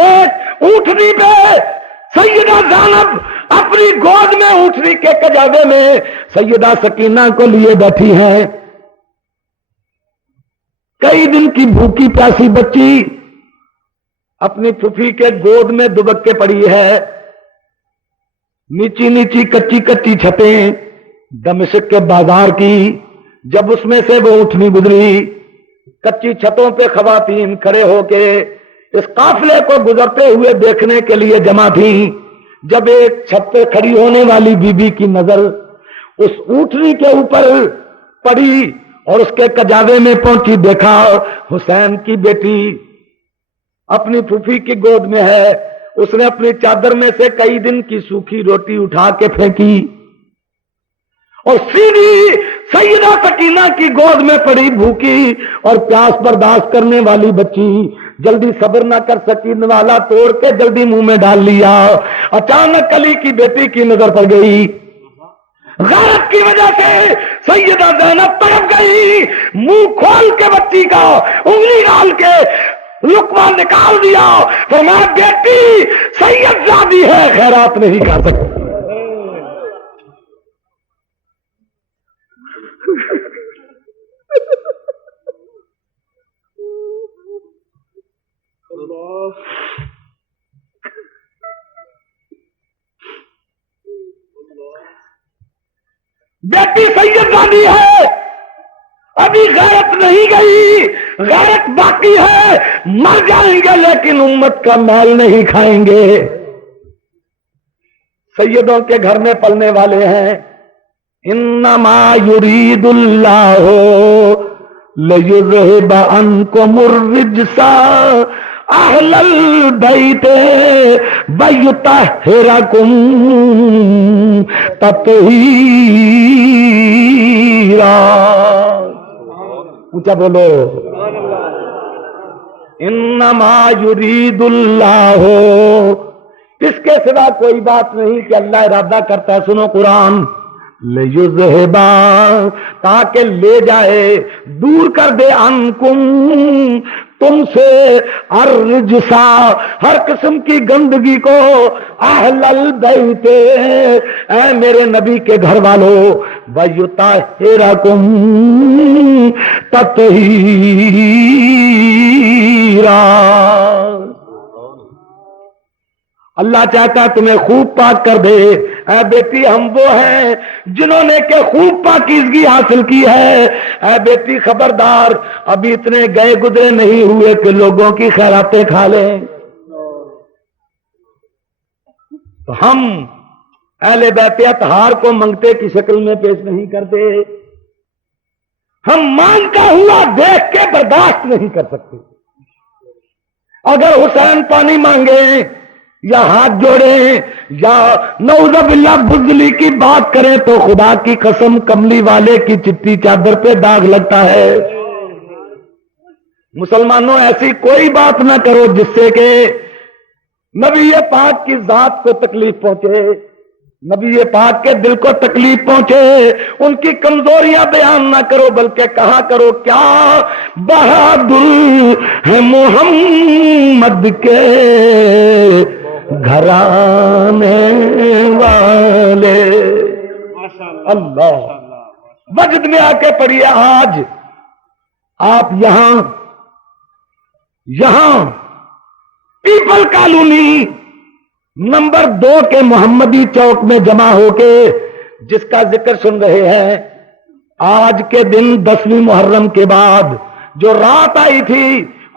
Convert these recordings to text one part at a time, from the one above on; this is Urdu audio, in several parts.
ایک اونٹنی پہ سیدہ زینب اپنی گود میں اونٹنی کے کجاوے میں سیدہ سکینہ کو لیے بیٹھی ہیں. کئی دن کی بھوکی پیاسی بچی اپنی پھوپھی کے گود میں دبک کے پڑی ہے. نیچی نیچی کچی کچی چھتیں دمشق کے بازار کی. جب اس میں سے وہ اونٹنی گزری، کچی چھتوں پہ خواتین کھڑے ہو کے اس قافلے کو گزرتے ہوئے دیکھنے کے لیے جمع تھیں. جب ایک چھت پہ کھڑی ہونے والی بی بی کی نظر اس اونٹنی کے اوپر پڑی اور اس کے کجاوے میں پہنچی، دیکھا حسین کی بیٹی اپنی پھوپھی کی گود میں ہے. اس نے اپنی چادر میں سے کئی دن کی سوکھی روٹی اٹھا کے پھینکی اور سیدھی سیدہ سکینہ کی گود میں پڑی بھوکی اور پیاس برداشت کرنے والی بچی جلدی صبر نہ کر سکی، نوالا توڑ کے جلدی منہ میں ڈال لیا. اچانک علی کی بیٹی کی نظر پڑ گئی. غیرت کی وجہ سے سیدہ زینب تڑپ گئی، منہ کھول کے بچی کا انگلی ڈال کے لقمہ نکال دیا. فرمایا بیٹی سید زادی ہے، خیرات نہیں کر سکتی. بیٹی سید زادی ہے، ابھی غیرت نہیں گئی، غیرت باقی ہے. مر جائیں گے لیکن امت کا مال نہیں کھائیں گے. سیدوں کے گھر میں پلنے والے ہیں. انما یرید اللہ لیذہب عنکم الرجس اہل البیت ویطہرکم تطہیرا. اونچا بولو. انما یرید اللہ، اس کے سوا کوئی بات نہیں کہ اللہ ارادہ کرتا ہے. سنو قرآن. لیذہبا، تاکہ لے جائے، دور کر دے، عنکم، تم سے، الرجسا، ہر قسم کی گندگی کو، اہل البیت، اے میرے نبی کے گھر والوں، ویطہرکم تطہیرا. اللہ چاہتا ہے تمہیں خوب پاک کر دے. اے بیٹی ہم وہ ہیں جنہوں نے کہ خوب پاکیزگی حاصل کی ہے. اے بیٹی خبردار، ابھی اتنے گئے گزرے نہیں ہوئے کہ لوگوں کی خیراتیں کھا لیں. تو ہم اہل بیت اطہار کو منگتے کی شکل میں پیش نہیں کرتے. ہم مانگتا ہوا دیکھ کے برداشت نہیں کر سکتے. اگر حسین پانی مانگے یا ہاتھ جوڑیں یا نعوذ باللہ بزدلی کی بات کریں تو خدا کی قسم کملی والے کی چٹی چادر پہ داغ لگتا ہے. مسلمانوں ایسی کوئی بات نہ کرو جس سے کہ نبی پاک کی ذات کو تکلیف پہنچے، نبی پاک کے دل کو تکلیف پہنچے. ان کی کمزوریاں بیان نہ کرو بلکہ کہا کرو کیا بہادر ہے محمد کے گھرانے والے. اللہ وجد میں آ کے پڑھیے. آج آپ یہاں پیپل کالونی نمبر 2 کے محمدی چوک میں جمع ہو کے جس کا ذکر سن رہے ہیں، آج کے دن 10ویں محرم کے بعد جو رات آئی تھی،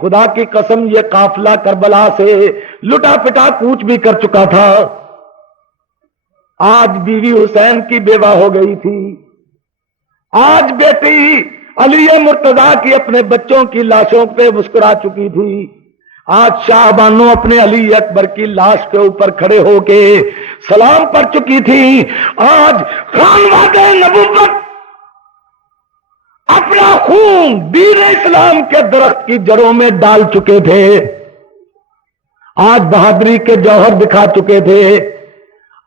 خدا کی قسم یہ قافلہ کربلا سے لٹا پٹا کوچ بھی کر چکا تھا. آج بیوی حسین کی بیوہ ہو گئی تھی. آج بیٹی علی مرتضیٰ کی اپنے بچوں کی لاشوں پہ مسکرا چکی تھی. آج شاہ بانو اپنے علی اکبر کی لاش کے اوپر کھڑے ہو کے سلام پڑھ چکی تھی. آج خانوادہ نبوت اپنا خون دین اسلام کے درخت کی جڑوں میں ڈال چکے تھے. آج بہادری کے جوہر دکھا چکے تھے.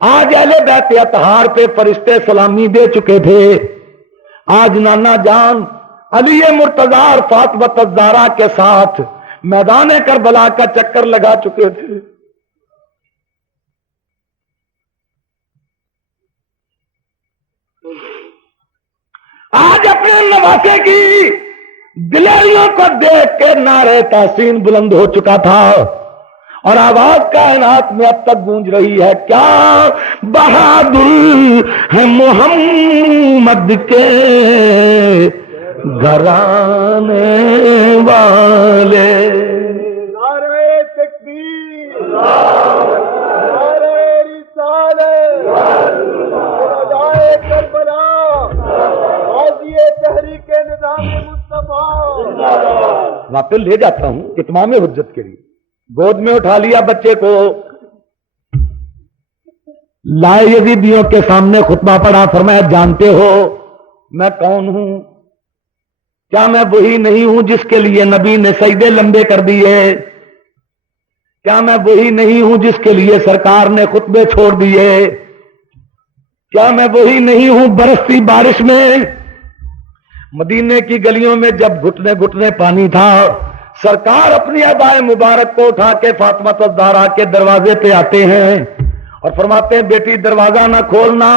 آج اہل بیت اطہار پہ فرشتے سلامی دے چکے تھے. آج نانا جان علی مرتضیٰ اور فاطمہ الزہرا کے ساتھ میدان کربلا کا چکر لگا چکے تھے. آج اپنے نواسے کی دلیریوں کو دیکھ کے نعرے تحسین بلند ہو چکا تھا اور آواز کائنات میں اب تک گونج رہی ہے. کیا بہادر ہے محمد کے گھرانے والے. نعرہ تکبیر، نعرہ رسالت، شہدائے کربلا، غازی تحریک نظام مصطفیٰ. واپس لے جاتا ہوں اتمام حجت کے لیے. گود میں اٹھا لیا بچے کو، لائے یزیدیوں کے سامنے خطبہ پڑھا. فرمایا جانتے ہو میں کون ہوں؟ کیا میں وہی نہیں ہوں جس کے لیے نبی نے سجدے لمبے کر دیے؟ کیا میں وہی نہیں ہوں جس کے لیے سرکار نے خطبے چھوڑ دیے؟ کیا میں وہی نہیں ہوں برستی بارش میں مدینے کی گلیوں میں جب گھٹنے گھٹنے پانی تھا سرکار اپنی ادائے مبارک کو اٹھا کے فاطمہ الزہرا کے دروازے پہ آتے ہیں اور فرماتے ہیں بیٹی دروازہ نہ کھولنا،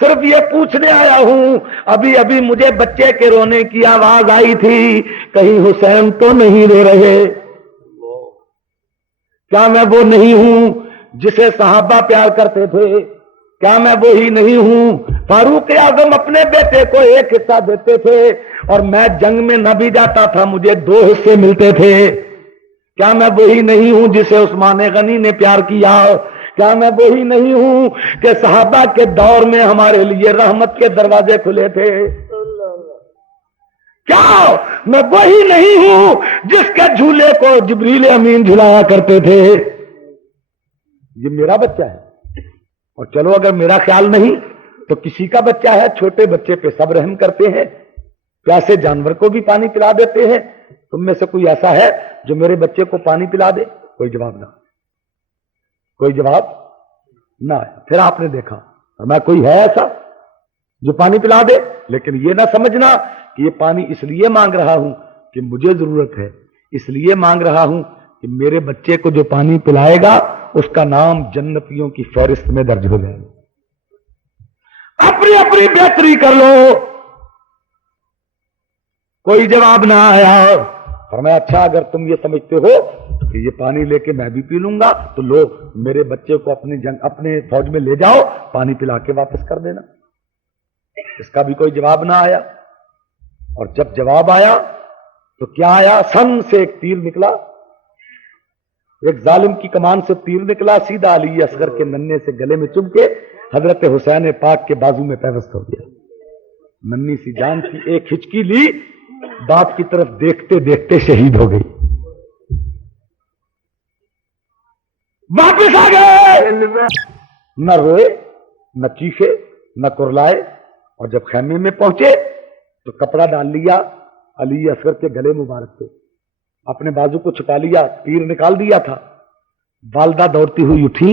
صرف یہ پوچھنے آیا ہوں ابھی ابھی مجھے بچے کے رونے کی آواز آئی تھی، کہیں حسین تو نہیں رو رہے؟ کیا میں وہ نہیں ہوں جسے صحابہ پیار کرتے تھے؟ کیا میں وہی نہیں ہوں؟ فاروق اعظم اپنے بیٹے کو ایک حصہ دیتے تھے اور میں جنگ میں نہ بھی جاتا تھا مجھے 2 حصے ملتے تھے. کیا میں وہی نہیں ہوں جسے عثمان غنی نے پیار کیا؟ کیا میں وہی نہیں ہوں کہ صحابہ کے دور میں ہمارے لیے رحمت کے دروازے کھلے تھے؟ کیا میں وہی نہیں ہوں جس کے جھولے کو جبریل امین جھلایا کرتے تھے؟ یہ میرا بچہ ہے. اور چلو اگر میرا خیال نہیں تو کسی کا بچہ ہے، چھوٹے بچے پہ سب رحم کرتے ہیں، پیاسے جانور کو بھی پانی پلا دیتے ہیں. تم میں سے کوئی ایسا ہے جو میرے بچے کو پانی پلا دے؟ کوئی جواب نہ، کوئی جواب نہ آیا. پھر آپ نے دیکھا میں کوئی ہے ایسا جو پانی پلا دے؟ لیکن یہ نہ سمجھنا کہ یہ پانی اس لیے مانگ رہا ہوں کہ مجھے ضرورت ہے، اس لیے مانگ رہا ہوں کہ میرے بچے کو جو پانی پلائے گا اس کا نام جنتیوں کی فہرست میں درج ہو جائے گا. اپنی اپنی بہتری کر لو. کوئی جواب نہ آیا. فرمایا اچھا اگر تم یہ سمجھتے ہو کہ یہ پانی لے کے میں بھی پی لوں گا تو لو میرے بچے کو اپنے فوج میں لے جاؤ، پانی پلا کے واپس کر دینا. اس کا بھی کوئی جواب نہ آیا. اور جب جواب آیا تو کیا آیا؟ سن سے ایک تیر نکلا، ایک ظالم کی کمان سے تیر نکلا، سیدھا علی اصغر کے ننے سے گلے میں چم کے حضرت حسین پاک کے بازو میں پیوست ہو گیا. ننی سی جان کی ایک ہچکی لی، باپ کی طرف دیکھتے دیکھتے شہید ہو گئی. واپس آ گئے، نہ روئے نہ چیخے نہ کرلائے. اور جب خیمے میں پہنچے تو کپڑا ڈال لیا علی اصغر کے گلے مبارک پہ، اپنے بازو کو چھپا لیا، تیر نکال دیا تھا. والدہ دوڑتی ہوئی اٹھی،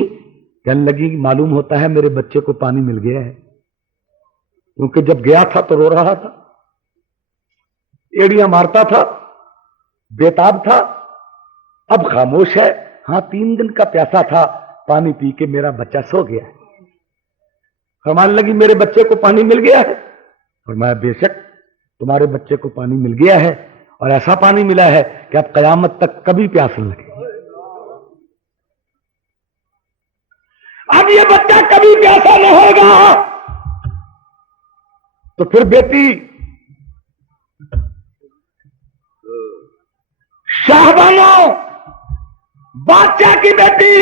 کہنے لگی معلوم ہوتا ہے میرے بچے کو پانی مل گیا ہے، کیونکہ جب گیا تھا تو رو رہا تھا، ایڑیاں مارتا تھا، بےتاب تھا، اب خاموش ہے. ہاں 3 دن کا پیاسا تھا، پانی پی کے میرا بچہ سو گیا ہے. فرمانے لگی میرے بچے کو پانی مل گیا ہے؟ فرمایا بے شک تمہارے بچے کو پانی مل گیا ہے، اور ایسا پانی ملا ہے کہ اب قیامت تک کبھی پیاس نہ لگے. اب یہ بچہ کبھی پیاسا نہ ہوگا. تو پھر بیٹی شاہبانو بادشاہ کی بیٹی،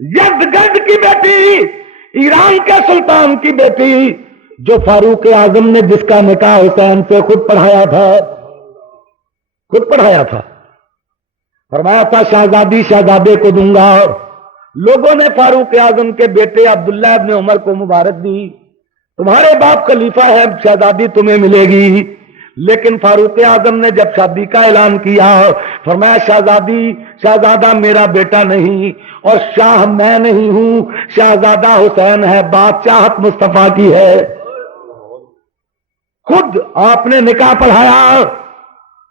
یزدگرد کی بیٹی، ایران کے سلطان کی بیٹی، جو فاروق اعظم نے جس کا نکاح حسین سے خود پڑھایا تھا، فرمایا تھا شہزادی شہزادے کو دوں گا. لوگوں نے فاروق اعظم کے بیٹے عبداللہ ابن عمر کو مبارک دی، تمہارے باپ خلیفہ ہے، شہزادی تمہیں ملے گی. لیکن فاروق اعظم نے جب شادی کا اعلان کیا فرمایا شہزادہ میرا بیٹا نہیں اور شاہ میں نہیں ہوں، شہزادہ حسین ہے، بادشاہت مصطفیٰ کی ہے. خود آپ نے نکاح پڑھایا،